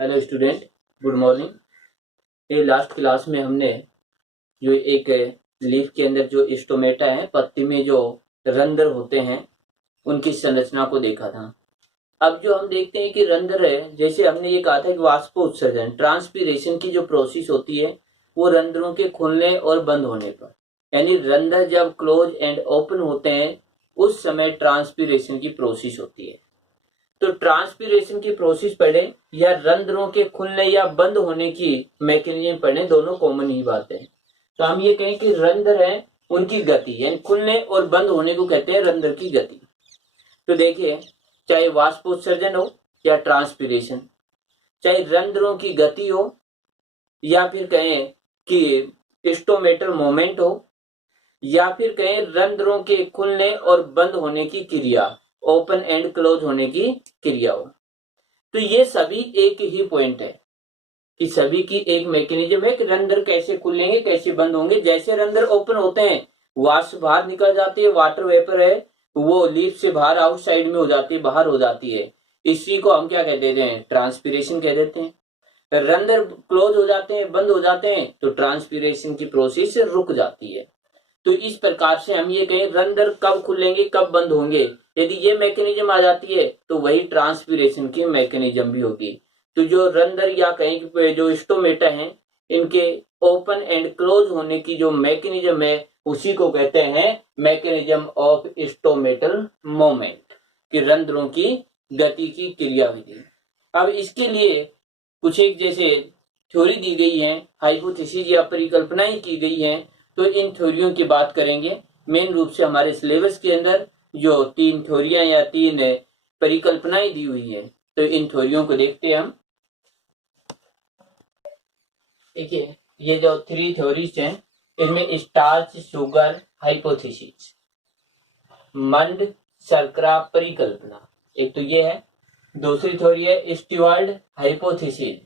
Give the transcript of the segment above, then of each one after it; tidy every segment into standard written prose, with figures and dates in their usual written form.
Hello student, good morning. ये last class में हमने जो एक लीफ के अंदर जो स्टोमेटा है, पत्ती में जो रंध्र होते हैं, उनकी संरचना को देखा था। अब जो हम देखते हैं कि रंध्र है, जैसे हमने ये कहा था कि वाष्पोत्सर्जन ट्रांसपीरेशन की जो प्रोसेस होती है वो रंध्रों के खुलने और बंद होने पर, यानी रंध्र जब क्लोज एंड ओपन होते हैं उस समय ट्रांसपीरेशन की प्रोसेस होती है। तो ट्रांसपीरेशन की प्रोसेस पढ़े या रंध्रों के खुलने या बंद होने की मैकेनिज्म पढ़े, दोनों कॉमन ही बात है। तो हम ये कहें कि रंध्र है, उनकी गति यानी खुलने और बंद होने को कहते हैं रंध्र की गति। तो देखिए, चाहे वाष्पोत्सर्जन हो या ट्रांसपीरेशन, चाहे रंध्रों की गति हो या फिर कहें कि स्टोमेटल मोमेंट हो या फिर कहें रंध्रों के खुलने और बंद होने की क्रिया, ओपन एंड क्लोज होने की क्रिया हो, तो ये सभी एक ही पॉइंट है कि सभी की एक मैकेनिज्म है कि रंध्र कैसे खुलेंगे कैसे बंद होंगे। जैसे रंध्र ओपन होते हैं वाष्प बाहर निकल जाती है, वाटर वेपर है वो लीफ से बाहर आउटसाइड में हो जाती है, बाहर हो जाती है, इसी को हम क्या कह देते हैं, ट्रांसपीरेशन कह देते हैं। रंध्र क्लोज हो जाते हैं, बंद हो जाते हैं, तो ट्रांसपीरेशन की प्रोसेस रुक जाती है। तो इस प्रकार से हम ये कहें रंध्र कब खुलेंगे कब बंद होंगे, यदि ये मैकेनिज्म आ जाती है तो वही ट्रांसपीरेशन की मैकेनिज्म भी होगी। तो जो रंध्र या कहें कि जो स्टोमेटा है, इनके ओपन एंड क्लोज होने की जो मैकेनिज्म है उसी को कहते हैं मैकेनिज्म ऑफ स्टोमेटल मोमेंट, कि रंध्रों की गति की क्रियाविधि। अब इसके लिए कुछ एक जैसे थ्योरी दी गई है, हाइपोथेसिस या परिकल्पनाएं की गई हैं, तो इन थ्योरियों की बात करेंगे। मेन रूप से हमारे सिलेबस के अंदर जो 3 थ्योरियां या 3 परिकल्पनाएं दी हुई है, तो इन थ्योरियों को देखते हैं हम। देखिए, ये जो 3 थ्योरीज हैं, इनमें स्टार्च शुगर हाइपोथेसिस, मंड शर्करा परिकल्पना, एक तो ये है। दूसरी थ्योरी है स्टीवर्ड हाइपोथेसिस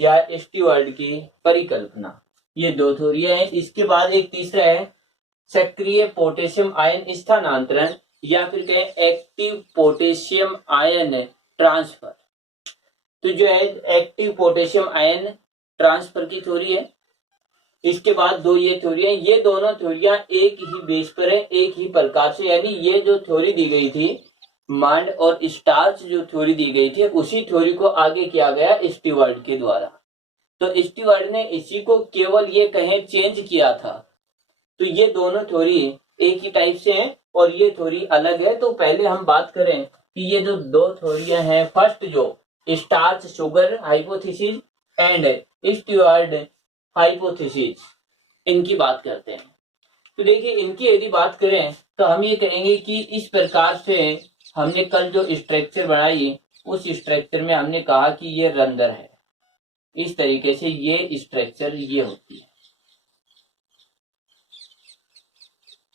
या स्टीवर्ड की परिकल्पना, ये 2 थ्योरियां हैं। इसके बाद एक तीसरा है सक्रिय पोटेशियम आयन स्थानांतरण या फिर कहें एक्टिव पोटेशियम आयन ट्रांसफर। तो जो है एक्टिव पोटेशियम आयन ट्रांसफर की थ्योरी है। इसके बाद 2 ये थ्योरियां, ये दोनों थ्योरियां एक ही बेस पर है, एक ही प्रकार से, यानी ये जो थ्योरी दी गई थी मांड और स्टार्च जो थ्योरी दी गई थी, उसी थ्योरी को आगे किया गया स्टीवर्ड के द्वारा। तो स्टीवर्ड ने इसी को केवल ये कहें चेंज किया था। तो ये दोनों थ्योरी एक ही टाइप से हैं और ये थ्योरी अलग है। तो पहले हम बात करें कि ये जो 2 थ्योरियां हैं, फर्स्ट जो starch sugar hypothesis and steward hypothesis, इनकी बात करते हैं। तो देखिए, इनकी यदि बात करें तो हम ये कहेंगे कि इस प्रकार से हमने कल जो स्ट्रक्चर बनाई उस स्ट्रक्चर में हमने कहा कि ये रंध्र है, इस तरीके से ये स्ट्रक्चर ये होती है।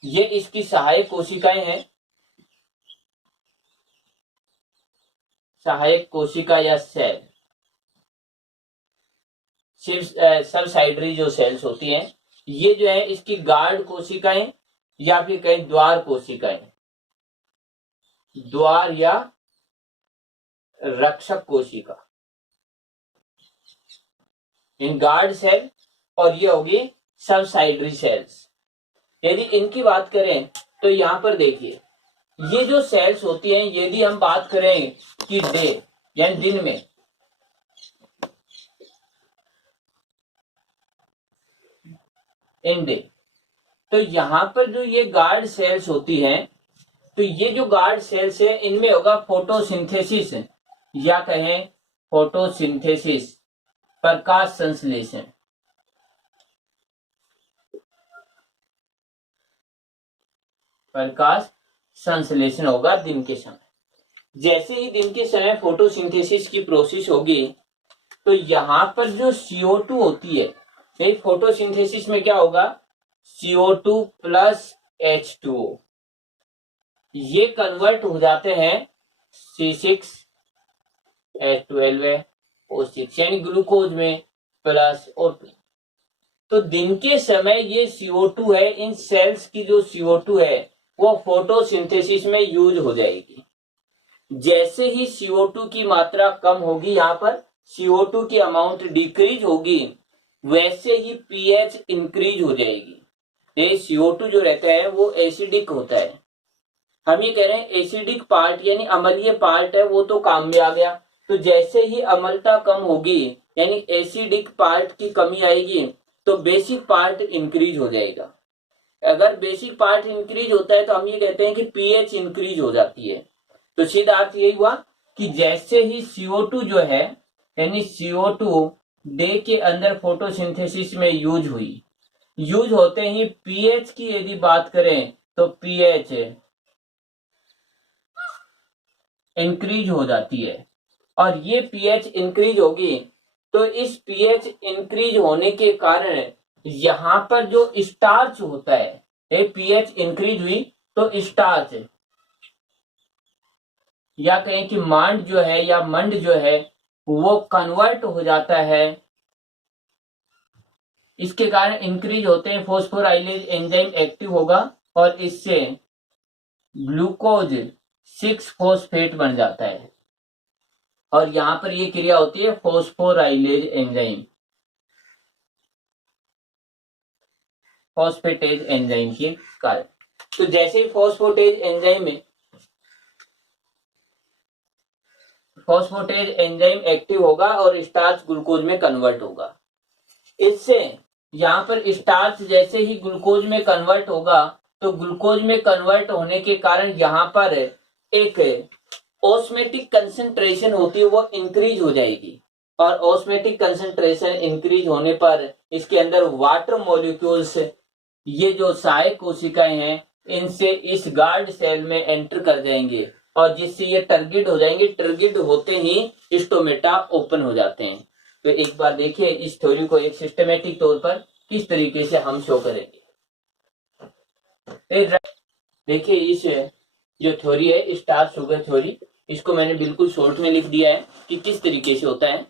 ये इसकी सहायक कोशिकाएं हैं, सहायक कोशिका या सेल, सबसाइडरी जो सेल्स होती हैं, ये जो है इसकी गार्ड कोशिकाएं या फिर कहीं द्वार कोशिकाएं, द्वार या रक्षक कोशिका, इन गार्ड सेल, और ये होगी सबसाइडरी सेल्स। यदि इनकी बात करें तो यहां पर देखिए, ये जो सेल्स होती हैं, यदि हम बात करें कि डे यानी दिन में, इन डे, तो यहां पर जो ये गार्ड सेल्स होती हैं, तो ये जो गार्ड सेल्स है इनमें होगा फोटोसिंथेसिस या कहें फोटोसिंथेसिस, प्रकाश संश्लेषण। प्रकाश संश्लेषण होगा दिन के समय। जैसे ही दिन के समय फोटोसिंथेसिस की प्रोसेस होगी, तो यहां पर जो CO2 होती है, एक फोटोसिंथेसिस में क्या होगा, CO2 प्लस H2O, ये कन्वर्ट हो जाते हैं C6H12O6 यानी ग्लूकोज में प्लस O2। तो दिन के समय ये CO2 है, इन सेल्स की जो CO2 है वो फोटोसिंथेसिस में यूज हो जाएगी। जैसे ही CO2 की मात्रा कम होगी, यहां पर CO2 की अमाउंट डिक्रीज होगी वैसे ही पीएच इंक्रीज हो जाएगी। ये CO2 जो रहता है वो एसिडिक होता है। हम ये कह रहे हैं एसिडिक पार्ट यानी अम्लीय पार्ट है वो तो काम में आ गया। तो जैसे ही अम्लता कम होगी यानी एसिडिक पार्ट की कमी आएगी तो बेसिक पार्ट इंक्रीज हो जाएगा। अगर बेसिक पार्ट इंक्रीज होता है तो हम ये कहते हैं कि पीएच इंक्रीज हो जाती है। तो सीधा अर्थ यही हुआ कि जैसे ही CO2 जो है यानी CO2 डे के अंदर फोटोसिंथेसिस में यूज हुई, यूज होते ही पीएच की यदि बात करें तो पीएच इंक्रीज हो जाती है। और ये पीएच इंक्रीज होगी तो इस पीएच इंक्रीज होने के कारण यहां पर जो स्टार्च होता है, ये पीएच इंक्रीज हुई तो स्टार्च या कहें कि मांड जो है या मंड जो है वो कन्वर्ट हो जाता है। इसके कारण इंक्रीज होते हैं, फोस्फोराइलेज एंजाइम एक्टिव होगा और इससे ग्लूकोज 6 फॉस्फेट बन जाता है। और यहां पर ये क्रिया होती है फोस्फोराइलेज एंजाइम, फॉस्फेटेज एंजाइम के कारण। तो जैसे ही फॉस्फेटेज एंजाइम एक्टिव होगा और स्टार्च ग्लूकोज में कन्वर्ट होगा। इससे यहाँ पर स्टार्च जैसे ही ग्लूकोज में कन्वर्ट होगा तो ग्लूकोज में कन्वर्ट होने के कारण यहाँ पर एक ऑस्मेटिक कंसंट्रेशन होती है वो इंक्रीज हो जाएगी। और ऑस्मेटिक कंसंट्रेशन इंक्रीज होने पर इसके अंदर वाटर मॉलिक्यूल्स, ये जो सहायक कोशिकाएं हैं, इनसे इस गार्ड सेल में एंटर कर जाएंगे और जिससे ये टर्गिड हो जाएंगे। टर्गिड होते ही स्टोमेटा ओपन हो जाते हैं। तो एक बार देखिए इस थ्योरी को एक सिस्टमेटिक तौर पर किस तरीके से हम शो करेंगे। देखिए इस जो थ्योरी है स्टार्च शुगर थ्योरी, इसको मैंने बिल्कुल शॉर्ट में लिख दिया है कि किस तरीके से होता है।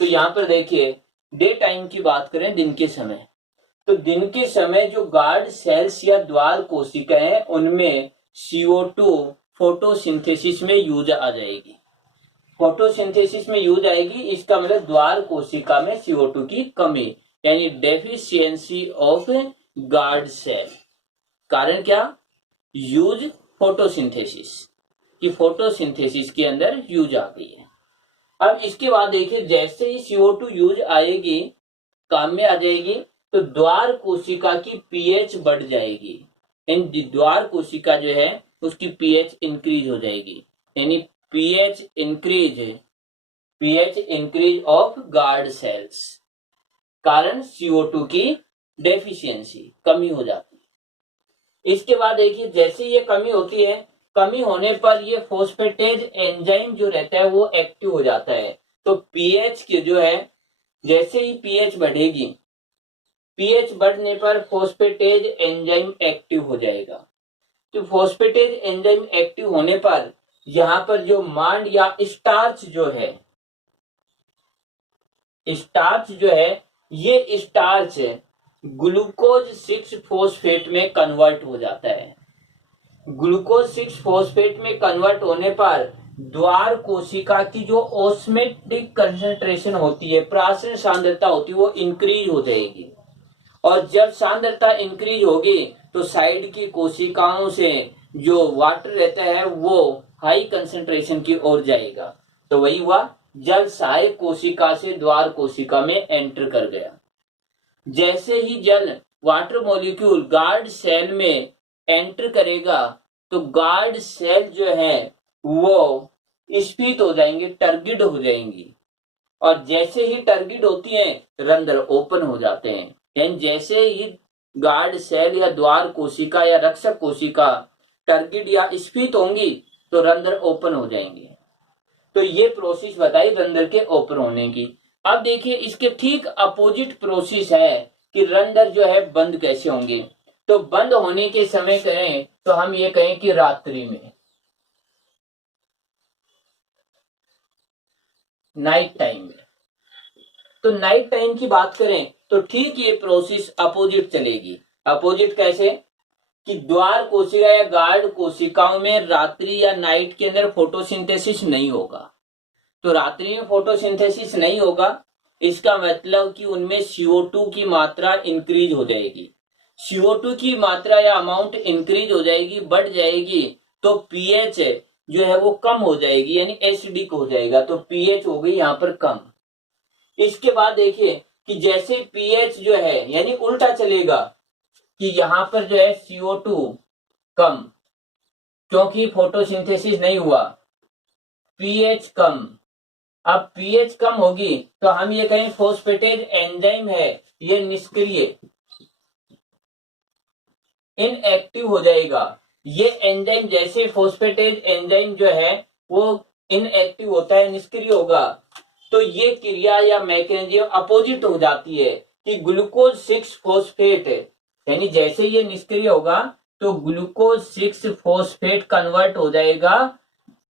तो यहाँ पर देखिए डे टाइम की बात करें, दिन के समय, तो दिन के समय जो गार्ड सेल्स या द्वार कोशिकाएं उनमें CO2 फोटोसिंथेसिस में यूज आ जाएगी। फोटोसिंथेसिस में यूज आएगी, इसका मतलब द्वार कोशिका में CO2 की कमी यानी डेफिशिएंसी ऑफ गार्ड सेल। कारण क्या? यूज फोटोसिंथेसिस, कि फोटोसिंथेसिस के अंदर यूज आ गई है। अब इसके बाद देखिए जैसे ही CO2 यूज आएगी, काम में आ जाएगी, तो द्वार कोशिका की पीएच बढ़ जाएगी। इन द्वार कोशिका जो है उसकी पीएच इंक्रीज हो जाएगी यानी pH increase of guard cells, कारण CO2 की डेफिशिएंसी, कमी हो जाती है। इसके बाद देखिए जैसे ये कमी होती है, कमी होने पर ये फोस्फेटेज एंजाइम जो रहता है वो एक्टिव हो जाता है। तो पीएच के जो है, जैसे ही पीएच बढ़ेगी, पीएच बढ़ने पर फोस्फेटेज एंजाइम एक्टिव हो जाएगा। तो फोस्फेटेज एंजाइम एक्टिव होने पर यहां पर जो मांड या स्टार्च जो है ये स्टार्च ग्लूकोज 6 फॉस्फेट में कन्वर्ट हो जाता है। ग्लूकोज 6 फॉस्फेट में कन्वर्ट होने पर द्वार कोशिका की जो ऑस्मेटिक कंसंट्रेशन होती है, प्राशन सांद्रता होती है, वो इंक्रीज हो जाएगी। और जब सांद्रता इंक्रीज होगी तो साइड की कोशिकाओं से जो वाटर रहता है वो हाई कंसंट्रेशन की ओर जाएगा। तो वही हुआ, जल सहायक कोशिका से द्वार कोशिका में एंटर कर गया। जैसे ही जल वाटर मॉलिक्यूल गार्ड सेल में एंटर करेगा तो गार्ड सेल जो है वो स्फीत हो जाएंगे, टर्गिड हो जाएंगी। और जैसे ही टर्गिड होती हैं रंध्र ओपन हो जाते हैं। यानी जैसे ही गार्ड सेल या द्वार कोशिका या रक्षक कोशिका टर्गिड या स्फीत होंगी तो रंध्र ओपन हो जाएंगे। तो ये प्रोसेस बताई रंध्र के ओपन होने की। अब देखिए इसके ठीक अपोजिट प्रोसेस है कि रंध्र जो है बंद कैसे होंगे। तो बंद होने के समय कहें तो हम ये कहें कि रात्रि में, नाइट टाइम में। तो नाइट टाइम की बात करें तो ठीक ये प्रोसेस अपोजिट चलेगी। अपोजिट कैसे? कि द्वार कोशिका या गार्ड कोशिकाओं में रात्रि या नाइट के अंदर फोटोसिंथेसिस नहीं होगा। तो रात्रि में फोटोसिंथेसिस नहीं होगा, इसका मतलब कि उनमें CO2 की मात्रा इंक्रीज हो जाएगी। CO2 की मात्रा या अमाउंट इंक्रीज हो जाएगी, बढ़ जाएगी, तो पीएच जो है वो कम हो जाएगी, यानी एसिडिक हो जाएगा। तो पीएच हो गई यहाँ पर कम। इसके बाद देखिए कि जैसे पीएच जो है यानी उल्टा चलेगा कि यहाँ पर जो है CO2 कम, क्योंकि फोटोसिंथेसिस नहीं हुआ, पीएच कम। अब पीएच कम होगी तो हम ये कहें फोस्फेटेज एंजाइम है ये निष्क्रिय, इनएक्टिव हो जाएगा। ये एंजाइम जैसे फोस्फेटेज एंजाइम जो है वो इनएक्टिव होता है, निष्क्रिय होगा, तो ये क्रिया या मैकेनिज्म अपोजिट हो जाती है कि ग्लूकोज 6 फोस्फेट यानी जैसे ये निष्क्रिय होगा तो ग्लूकोज 6 फोस्फेट कन्वर्ट हो जाएगा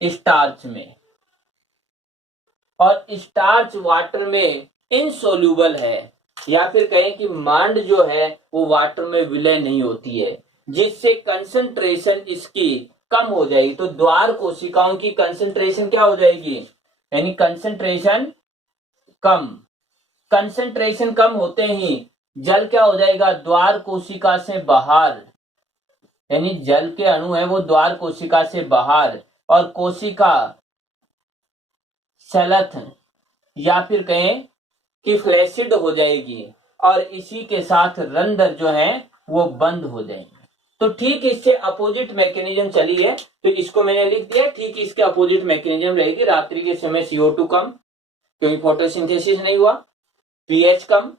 स्टार्च में, और स्टार्च वाटर में इनसोल्यूबल है, या फिर कहें कि मांड जो है वो वाटर में विलय नहीं होती है, जिससे कंसंट्रेशन इसकी कम हो जाएगी। तो द्वार कोशिकाओं की कंसंट्रेशन क्या हो जाएगी, यानी कंसंट्रेशन कम। कंसंट्रेशन कम होते ही जल क्या हो जाएगा, द्वार कोशिका से बाहर, यानी जल के अणु है वो द्वार कोशिका से बाहर, और कोशिका सलथ या फिर कहें कि फ्लैसिड हो जाएगी, और इसी के साथ रंध्र जो है वो बंद हो जाएंगे। तो ठीक इससे अपोजिट मैकेनिज्म चली है, तो इसको मैंने लिख दिया, ठीक इसके अपोजिट मैकेनिज्म रहेगी। रात्रि के समय CO2 कम, क्योंकि फोटोसिंथेसिस नहीं हुआ, पीएच कम,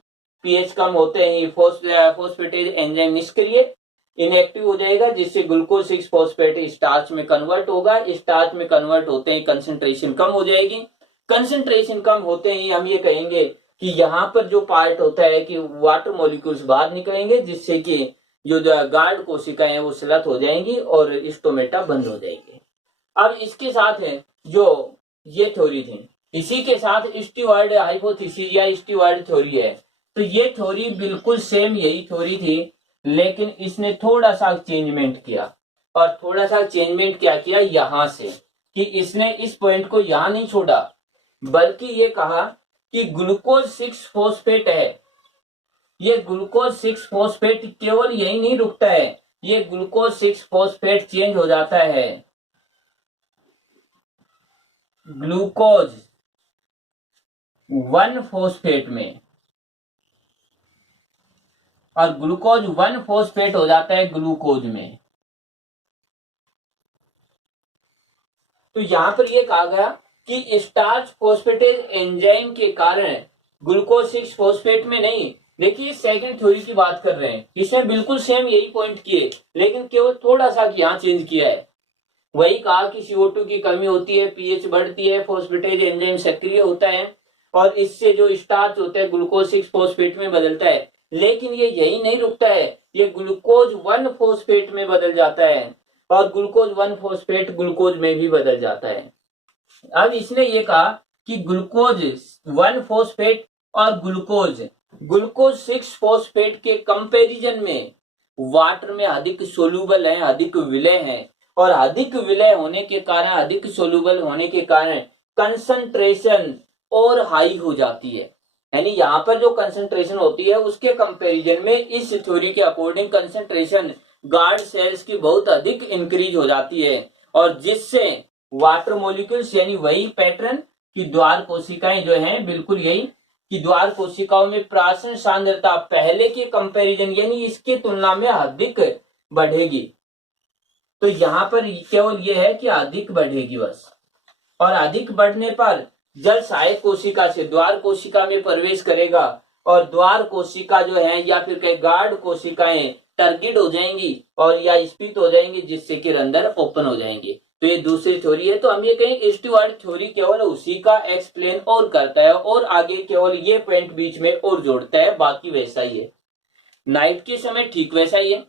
पीएच कम होते ही फोस्फेटेज एंजाइम निष्क्रिय, इनएक्टिव हो जाएगा, जिससे ग्लूकोज 6 फोस्फेट स्टार्च में कन्वर्ट होगा, स्टार्च में कन्वर्ट होते ही कंसंट्रेशन कम हो जाएगी। कंसंट्रेशन कम होते ही हम ये कहेंगे कि यहाँ पर जो पार्ट होता है कि वाटर मॉलिक्यूल्स बाहर निकलेंगे, जिससे कि जो गार्ड कोशिकाएं हैं वो स्लथ हो जाएंगी और स्टोमेटा बंद हो जाएगी। अब इसके साथ है जो ये थ्योरी थी, इसी के साथ स्टीवर्ड हाइपोथेसिस या स्टीवर्ड थ्योरी है। तो ये थ्योरी बिल्कुल सेम यही थ्योरी थी, लेकिन इसने थोड़ा सा चेंजमेंट किया, और थोड़ा सा चेंजमेंट क्या किया यहां से, कि इसने इस पॉइंट को यहां नहीं छोड़ा, बल्कि ये कहा कि ग्लूकोज 6 फोस्फेट है, ये ग्लूकोज 6 फोस्फेट केवल यही नहीं रुकता है, ये ग्लूकोज 6 फोस्फेट चेंज हो जाता है ग्लूकोज 1 फोस्फेट में, और ग्लूकोज 1 फोस्फेट हो जाता है ग्लूकोज में। तो यहां पर यह कहा गया कि स्टार्च फोस्फेटेज एंजाइम के कारण ग्लूकोज 6 फोस्फेट में नहीं, देखिए सेकंड थ्योरी की बात कर रहे हैं, इसमें बिल्कुल सेम यही पॉइंट किए, लेकिन केवल थोड़ा सा यहां चेंज किया है। वही कहा कि CO2 की कमी होती है, पीएच बढ़ती है, फोस्फेटेज एंजाइम सक्रिय होता है, और इससे जो स्टार्च होता है ग्लूकोज 6 फोस्फेट में बदलता है, लेकिन ये यही नहीं रुकता है, ये ग्लूकोज 1 फोस्फेट में बदल जाता है, और ग्लूकोज 1 फोस्फेट ग्लूकोज में भी बदल जाता है। अब इसने ये कहा कि ग्लूकोज 1 फोस्फेट और ग्लूकोज 6 फोस्फेट के कंपैरिजन में वाटर में अधिक सोल्यूबल है, अधिक विलय है, और अधिक विलय होने के कारण, अधिक सोल्यूबल होने के कारण कंसंट्रेशन और हाई हो जाती है, यानी यहाँ पर जो कंसंट्रेशन होती है उसके कंपैरिजन में इस थ्योरी के अकॉर्डिंग कंसंट्रेशन गार्ड सेल्स की बहुत अधिक इंक्रीज हो जाती है, और जिससे वाटर मॉलिक्यूल्स यानी वही पैटर्न कि द्वार कोशिकाएं जो हैं बिल्कुल यही कि द्वार कोशिकाओं में प्राशन सांद्रता पहले के कंपैरिजन यानी इसके तुलना में अधिक बढ़ेगी। तो यहाँ पर केवल यह है कि अधिक बढ़ेगी बस, और अधिक बढ़ने पर जल सहायक कोशिका से द्वार कोशिका में प्रवेश करेगा, और द्वार कोशिका जो है या फिर कई गार्ड कोशिकाएं टर्गिड हो जाएंगी और या स्फीत हो जाएंगी, जिससे कि रंध्र ओपन हो जाएंगे। तो ये दूसरी थ्योरी है। तो हम ये कहें स्टीवर्ड थ्योरी केवल उसी का एक्सप्लेन और करता है, और आगे केवल ये पॉइंट बीच में और जोड़ता है, बाकी वैसा ही है। नाइट के समय ठीक वैसा ही है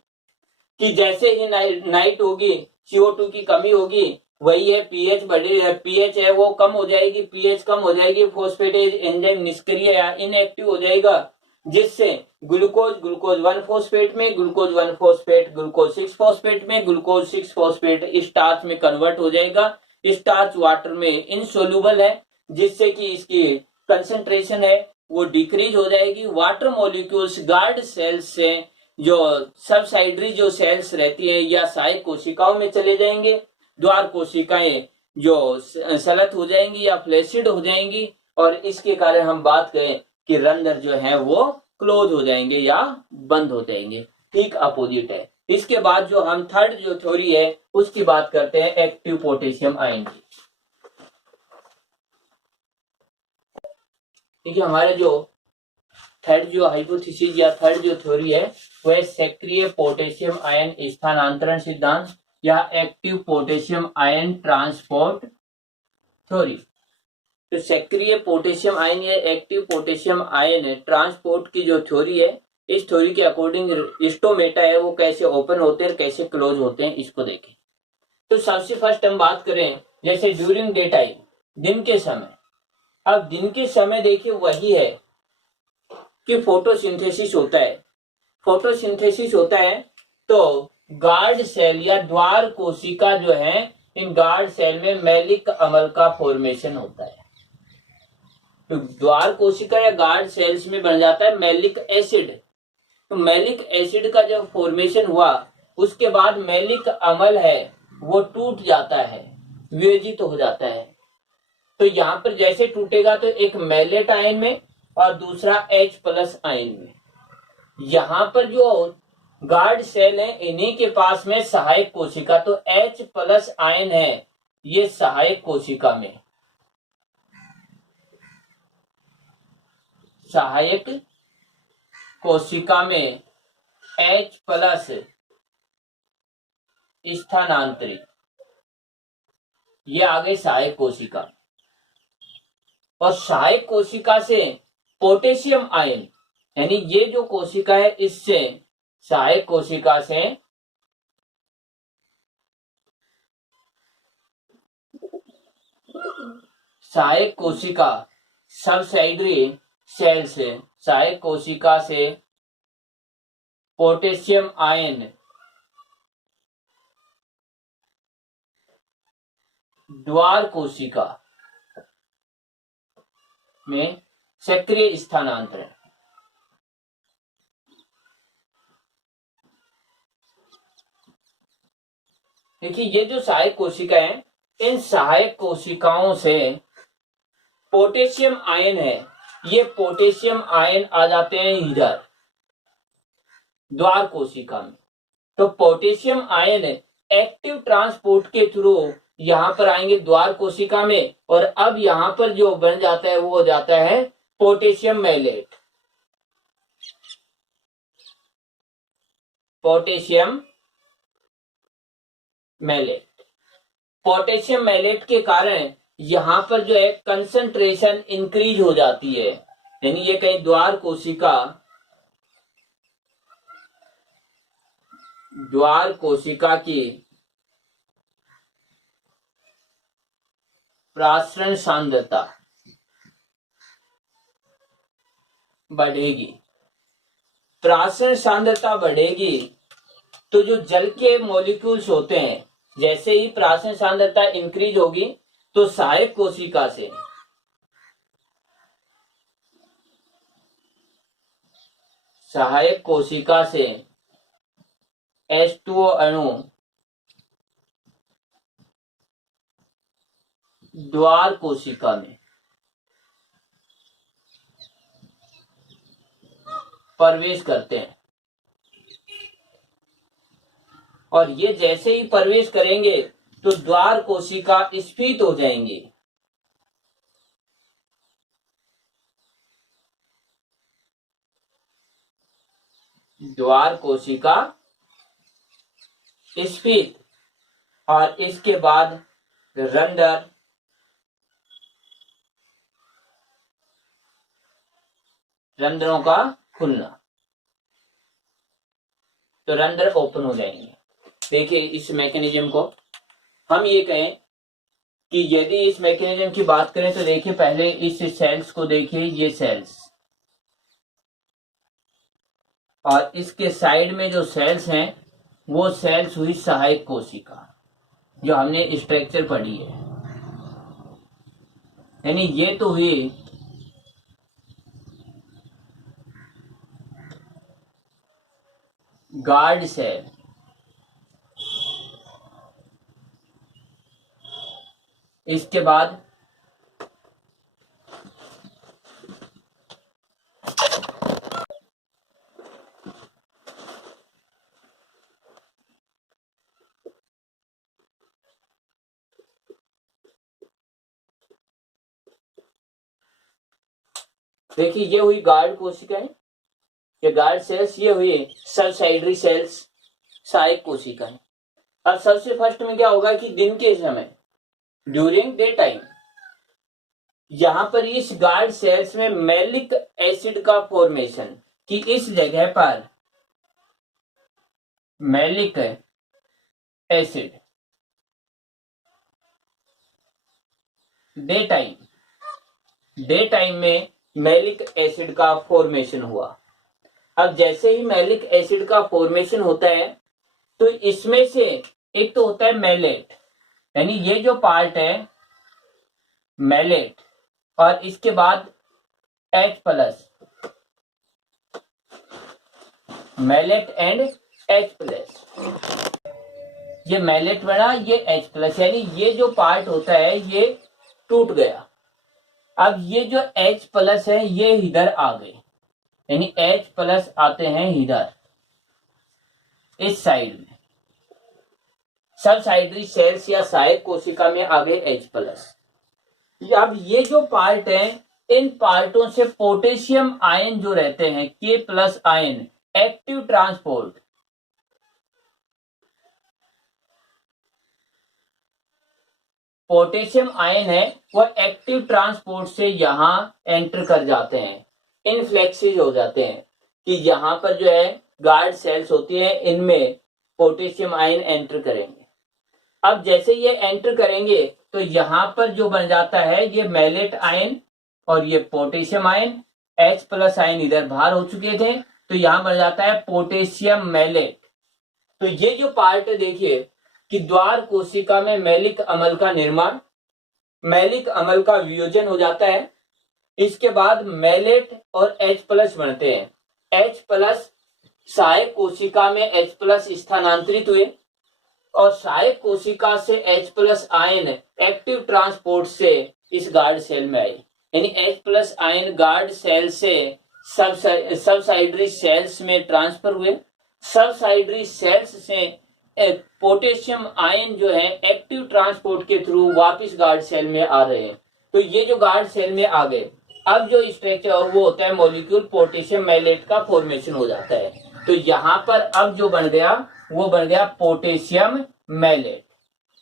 कि जैसे ही नाइट होगी CO2 की कमी होगी, वही है पीएच बढ़े, पीएच है वो कम हो जाएगी, पीएच कम हो जाएगी, फोस्फेटेज एंजाइम निष्क्रिय या इनएक्टिव हो जाएगा, जिससे ग्लूकोज 1 फोस्फेट में, ग्लूकोज 1 फोस्फेट ग्लूकोज 6 फोस्फेट में, ग्लूकोज 6 फोस्फेट स्टार्च में कन्वर्ट हो जाएगा। स्टार्च वाटर में इनसोल्यूबल है, जिससे कि इसकी कंसंट्रेशन है वो डिक्रीज हो जाएगी। वाटर मॉलिक्यूल्स गार्ड सेल्स से जो सबसाइडरी जो सेल्स रहती है या सहायक कोशिकाओं में चले जाएंगे, द्वार कोशिकाएं जो सलत हो जाएंगी या फ्लैसिड हो जाएंगी, और इसके कारण हम बात करें कि रंध्र जो है वो क्लोज हो जाएंगे या बंद हो जाएंगे। ठीक अपोजिट है। इसके बाद जो हम थर्ड जो थ्योरी है उसकी बात करते हैं, एक्टिव पोटेशियम आयन की। ठीक है, हमारे जो थर्ड जो हाइपोथेसिस या थर्ड जो थ्योरी है वह सक्रिय पोटेशियम आयन स्थानांतरण सिद्धांत या active potassium ion transport theory. तो सक्रिय पोटेशियम आयन या एक्टिव पोटेशियम आयन ट्रांसपोर्ट की जो थ्योरी है, इस थ्योरी के अकॉर्डिंग स्टोमेटा है वो कैसे ओपन होते हैं, कैसे क्लोज होते हैं, इसको देखें। तो सबसे फर्स्ट हम बात करें जैसे ड्यूरिंग डे टाइम, दिन के समय। अब दिन के समय देखिए वही है कि फोटोसिंथेसिस होता है। फोटोसिंथेसिस होता है तो गार्ड सेल या द्वार कोशिका जो है, इन गार्ड सेल में मैलिक अम्ल का फॉर्मेशन होता है। तो द्वार कोशिका या गार्ड सेल्स में बन जाता है मैलिक एसिड। तो मैलिक एसिड का जब फॉर्मेशन हुआ उसके बाद मैलिक अम्ल है वो टूट जाता है, वियोजित हो जाता है। तो यहाँ पर जैसे टूटेगा तो एक मैलेट आयन में और दूसरा H+ आयन में। यहाँ पर जो गार्ड सेल है इन्हीं के पास में सहायक कोशिका, तो H+ आयन है ये सहायक कोशिका में, सहायक कोशिका में H+ स्थानांतरित, ये आ गई सहायक कोशिका। और सहायक कोशिका से पोटेशियम आयन, यानी ये जो कोशिका है इससे सहायक कोशिका से सहायक कोशिका सबसाइडरी सेल से सहायक कोशिका से पोटेशियम आयन द्वार कोशिका में सक्रिय स्थानांतरण। देखिए ये जो सहायक कोशिका है, इन सहायक कोशिकाओं से पोटेशियम आयन है, ये पोटेशियम आयन आ जाते हैं इधर द्वार कोशिका में। तो पोटेशियम आयन एक्टिव ट्रांसपोर्ट के थ्रू यहां पर आएंगे द्वार कोशिका में, और अब यहां पर जो बन जाता है वो हो जाता है potassium malate. Potassium malate, potassium malate के कारण यहां पर जो है कंसंट्रेशन इंक्रीज हो जाती है, यानी ये कहीं द्वार कोशिका की प्रासरण सांद्रता बढ़ेगी। प्रासरण सांद्रता बढ़ेगी तो जो जल के मॉलिक्यूल्स होते हैं, जैसे ही प्रासरण सांद्रता इंक्रीज होगी तो सहायक कोशिका से H2O अणु द्वार कोशिका में प्रवेश करते हैं, और ये जैसे ही प्रवेश करेंगे तो द्वार कोशिका स्फीत हो जाएंगी। द्वार कोशिका स्फीत, और इसके बाद रंध्रों का खुलना, तो रंध्र ओपन हो जाएंगे। देखिए इस मैकेनिज्म को हम ये कहें कि यदि इस मैकेनिज्म की बात करें तो देखिए पहले इस सेल्स को देखिए, ये सेल्स, और इसके साइड में जो सेल्स हैं वो सेल्स हुई सहायक कोशिका, जो हमने स्ट्रक्चर पढ़ी है। यानी ये तो हुई गार्ड सेल। इसके बाद देखिए ये हुई गार्ड कोशिकाएं, ये गार्ड सेल्स, ये हुई सब्साइडरी सेल्स, सहायक कोशिकाएं। अब सबसे फर्स्ट में क्या होगा कि दिन के समय, ड्यूरिंग डे टाइम, यहां पर इस गार्ड सेल्स में मैलिक एसिड का फॉर्मेशन, कि इस जगह पर मैलिक एसिड डे टाइम में मैलिक एसिड का फॉर्मेशन हुआ। अब जैसे ही मैलिक एसिड का फॉर्मेशन होता है तो इसमें से एक तो होता है मैलेट, यानी ये जो पार्ट है मैलेट, और इसके बाद H+, मैलेट एंड H+, ये मैलेट बना, ये H+, यानी ये जो पार्ट होता है ये टूट गया। अब ये जो H+ है ये इधर आ गए, यानी H+ आते हैं इधर इस साइड में, सबसाइडरी सेल्स या सहायक कोशिका में आ गए H+। अब ये जो पार्ट है, इन पार्टों से पोटेशियम आयन जो रहते हैं K+ ion, active transport, potassium ion है वो एक्टिव ट्रांसपोर्ट से यहां एंटर कर जाते हैं, इनफ्लेक्सिस हो जाते हैं, कि यहां पर जो है गार्ड सेल्स होती है, इनमें पोटेशियम आयन एंटर करेंगे। अब जैसे ये एंटर करेंगे तो यहां पर जो बन जाता है ये मैलेट आयन और ये पोटेशियम आयन, H+ आयन इधर बाहर हो चुके थे, तो यहां बन जाता है पोटेशियम मैलेट। तो ये जो पार्ट है देखिए कि द्वार कोशिका में मैलिक अम्ल का निर्माण, मैलिक अम्ल का वियोजन हो जाता है, इसके बाद मैलेट और H+ बनते हैं। H+ सहायक कोशिका में H+ स्थानांतरित हुए और सहायक कोशिका से H+ आयन एक्टिव ट्रांसपोर्ट से इस गार्ड सेल में आए, यानी H+ आयन गार्ड सेल से सबसाइडरी सेल्स में ट्रांसफर हुए, सबसाइडरी सेल्स से पोटेशियम आयन जो है एक्टिव ट्रांसपोर्ट के थ्रू वापस गार्ड सेल में आ रहे हैं। तो ये जो गार्ड सेल में आ गए, अब जो स्ट्रक्चर वो होता है मॉलिक्यूल पोटेशियम मैलेट का फॉर्मेशन हो जाता है। तो यहां पर अब जो बन गया वो बन गया पोटेशियम मैलेट।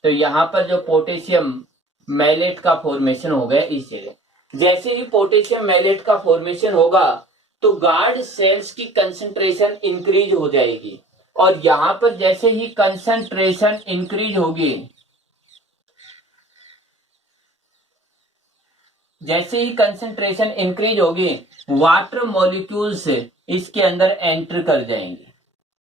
तो यहां पर जो पोटेशियम मैलेट का फॉर्मेशन हो गया इस जगह। जैसे ही पोटेशियम मैलेट का फॉर्मेशन होगा तो गार्ड सेल्स की कंसंट्रेशन इंक्रीज हो जाएगी, और यहां पर जैसे ही कंसंट्रेशन इंक्रीज होगी, जैसे ही कंसंट्रेशन इंक्रीज होगी, वाटर मॉलिक्यूल्स इसके अंदर एंटर कर जाएंगे,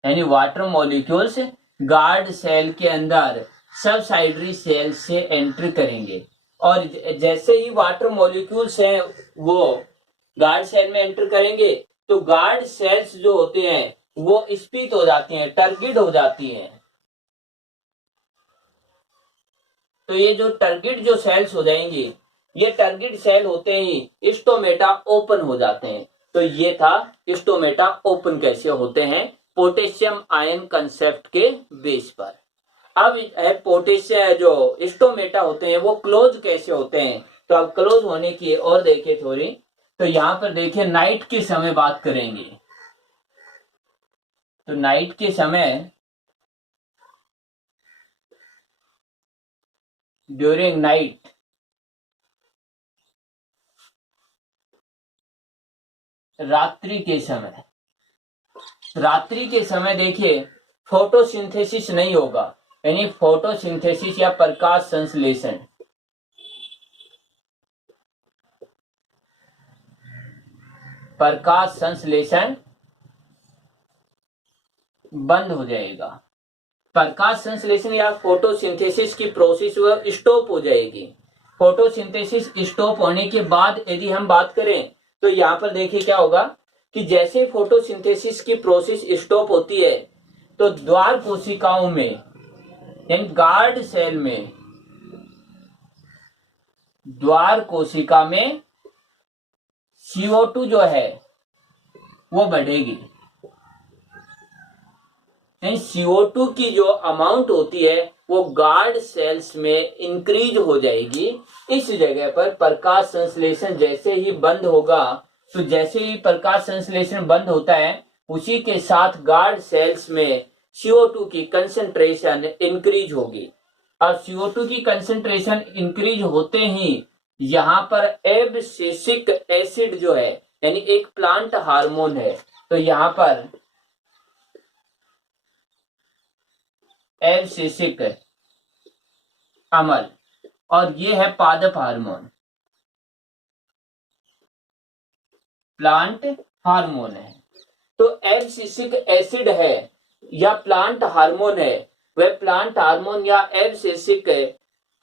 यानी वाटर मॉलिक्यूल्स गार्ड सेल के अंदर सबसाइडरी सेल से एंटर करेंगे, और जैसे ही वाटर मॉलिक्यूल्स हैं वो गार्ड सेल में एंटर करेंगे तो गार्ड सेल्स जो होते हैं वो स्पीत हो जाती हैं, टर्गिड हो जाती हैं। तो ये जो टर्गिड जो सेल्स हो जाएंगी, ये टर्गिड सेल होते ही स्टोमेटा ओपन हो जाते हैं। तो ये था स्टोमेटा ओपन कैसे होते हैं, पोटेशियम आयन कंसेप्ट के बेस पर। अब है पोटेशियम जो स्टोमेटा होते हैं वो क्लोज कैसे होते हैं। तो अब क्लोज होने की और देखिए थोड़ी, तो यहां पर देखिए नाइट के समय बात करेंगे। तो नाइट के समय, ड्यूरिंग नाइट, रात्रि के समय, रात्रि के समय देखिए फोटोसिंथेसिस नहीं होगा, यानी फोटोसिंथेसिस या प्रकाश संश्लेषण, प्रकाश संश्लेषण बंद हो जाएगा। प्रकाश संश्लेषण या फोटोसिंथेसिस की प्रोसेस वह स्टॉप हो जाएगी। फोटोसिंथेसिस स्टॉप होने के बाद यदि हम बात करें तो यहाँ पर देखिए क्या होगा कि जैसे फोटोसिंथेसिस की प्रोसेस स्टॉप होती है तो द्वार कोशिकाओं में यानी गार्ड सेल में, द्वार कोशिका में CO2 जो है वो बढ़ेगी। CO2 की जो अमाउंट होती है वो गार्ड सेल्स में इंक्रीज हो जाएगी। इस जगह पर प्रकाश संश्लेषण जैसे ही बंद होगा, तो जैसे ही प्रकाश संश्लेषण बंद होता है उसी के साथ गार्ड सेल्स में CO2 की कंसंट्रेशन इंक्रीज होगी। और CO2 की कंसंट्रेशन इंक्रीज होते ही यहाँ पर एब्सिसिक एसिड जो है यानी एक प्लांट हार्मोन है, तो यहाँ पर एब्सिसिक अम्ल और ये है पादप हार्मोन, प्लांट हार्मोन है। तो एब्सिसिक एसिड है या प्लांट हार्मोन है, वह प्लांट हार्मोन या एब्सिसिक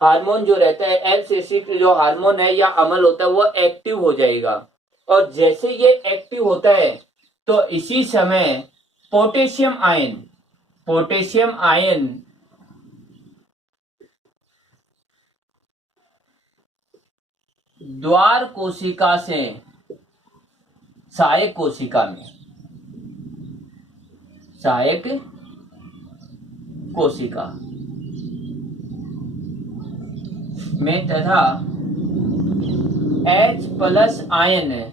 हार्मोन जो रहता है, एब्सिसिक जो हार्मोन है या अम्ल होता है वो एक्टिव हो जाएगा। और जैसे ये एक्टिव होता है तो इसी समय पोटेशियम आयन द्वार कोशिका से सहायक कोशिका में, सहायक कोशिका में तथा H+ आयन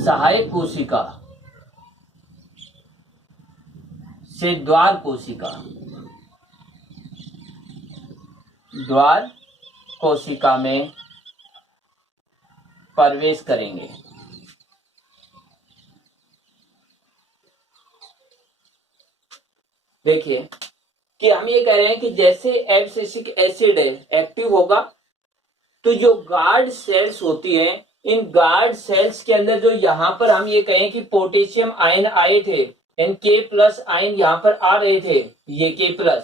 सहायक कोशिका से द्वार कोशिका में प्रवेश करेंगे। देखिए कि हम ये कह रहे हैं कि जैसे एब्सिसिक एसिड एक्टिव होगा तो जो गार्ड सेल्स होती हैं, इन गार्ड सेल्स के अंदर जो यहाँ पर हम ये कहें कि पोटेशियम आयन आए थे, K+ आयन यहाँ पर आ रहे थे, ये K+,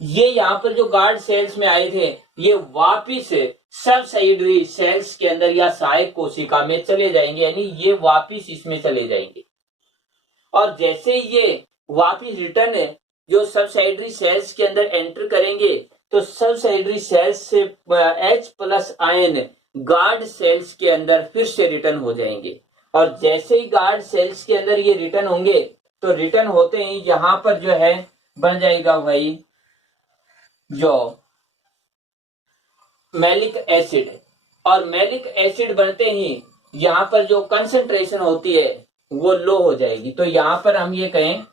ये यहाँ पर जो गार्ड सेल्स में आए थे ये वापिस सबसाइडरी सेल्स के अंदर या सहायक कोशिका में चले जाएंगे, यानी ये वापिस इसमें चले जाएंगे। और जैसे ये वापिस रिटर्न जो सबसाइडरी सेल्स के अंदर एंटर करेंगे तो सबसाइडरी सेल्स से H+ आयन गार्ड सेल्स के अंदर फिर से रिटर्न हो जाएंगे। और जैसे ही गार्ड सेल्स के अंदर ये रिटर्न होंगे तो रिटर्न होते ही यहाँ पर जो है बन जाएगा भाई जो मैलिक एसिड, और मैलिक एसिड बनते ही यहाँ पर जो कंसंट्रेशन होती है वो लो हो जाएगी। तो यहाँ पर हम ये कहें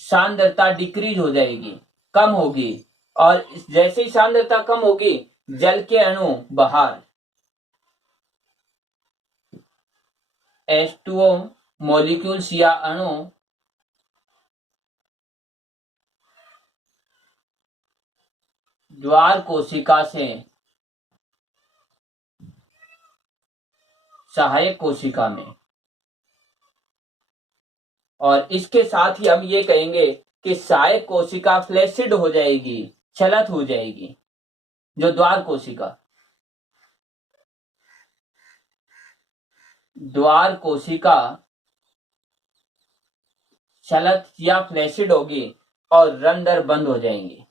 सांद्रता डिक्रीज हो जाएगी, कम होगी। और जैसे ही सांद्रता कम होगी जल के अणु बाहर, H2O मॉलिक्यूल्स या अणु द्वार कोशिका से सहायक कोशिका में, और इसके साथ ही हम ये कहेंगे कि सहायक कोशिका फ्लैसिड हो जाएगी, छलत हो जाएगी। जो द्वार कोशिका छलत या फ्लैसिड होगी और रंध्र बंद हो जाएंगे।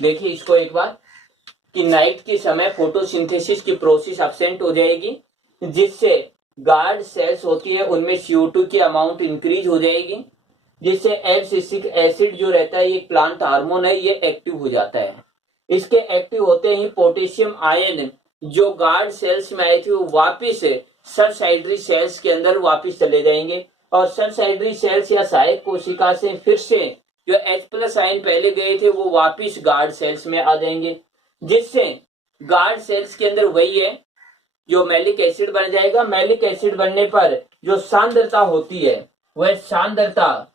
देखिए इसको एक बार कि नाइट के समय फोटोसिंथेसिस की प्रोसेस एब्सेंट हो जाएगी, जिससे गार्ड सेल्स होती है उनमें CO2 की अमाउंट इंक्रीज हो जाएगी, जिससे एब्सिसिक एसिड जो रहता है ये प्लांट हार्मोन है, ये एक्टिव हो जाता है। इसके एक्टिव होते ही पोटेशियम आयन जो गार्ड सेल्स में आए थे वो वापिस सबसाइडरी सेल्स के अंदर वापिस चले जाएंगे, और सबसाइडरी सेल्स या सहायक कोशिका से फिर से जो H+ आयन पहले गए थे वो वापिस गार्ड सेल्स में आ जाएंगे, जिससे गार्ड सेल्स के अंदर वही है जो मैलिक एसिड बन जाएगा। मैलिक एसिड बनने पर जो सांद्रता होती है वह सांद्रता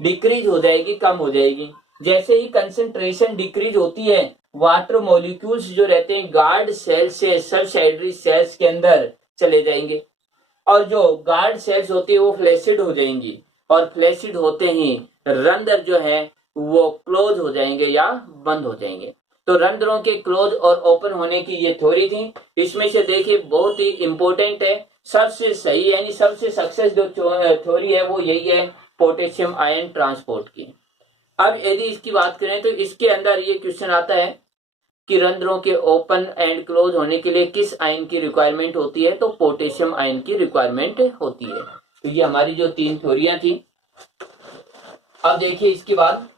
डिक्रीज हो जाएगी, कम हो जाएगी। जैसे ही कंसंट्रेशन डिक्रीज होती है वाटर मॉलिक्यूल्स जो रहते हैं गार्ड सेल से सबसाइडरी सेल्स के अंदर चले जाएंगे और जो गार्ड सेल्स होती है वो फ्लैसिड हो जाएंगी और फ्लैसिड होते ही रंध्र जो है वो क्लोज हो जाएंगे या बंद हो जाएंगे। तो रंध्रों के क्लोज और ओपन होने की ये थ्योरी थी। इसमें से देखिए बहुत ही इंपॉर्टेंट है, सबसे सही यानी सबसे सक्सेस जो थ्योरी है वो यही है पोटेशियम आयन ट्रांसपोर्ट की। अब यदि इसकी बात करें तो इसके अंदर ये क्वेश्चन आता है कि रंध्रों के ओपन एंड क्लोज होने के लिए किस आयन की रिक्वायरमेंट होती है, तो पोटेशियम आयन की रिक्वायरमेंट होती है। तो ये हमारी जो 3 थ्योरियां थी। अब देखिए इसके बाद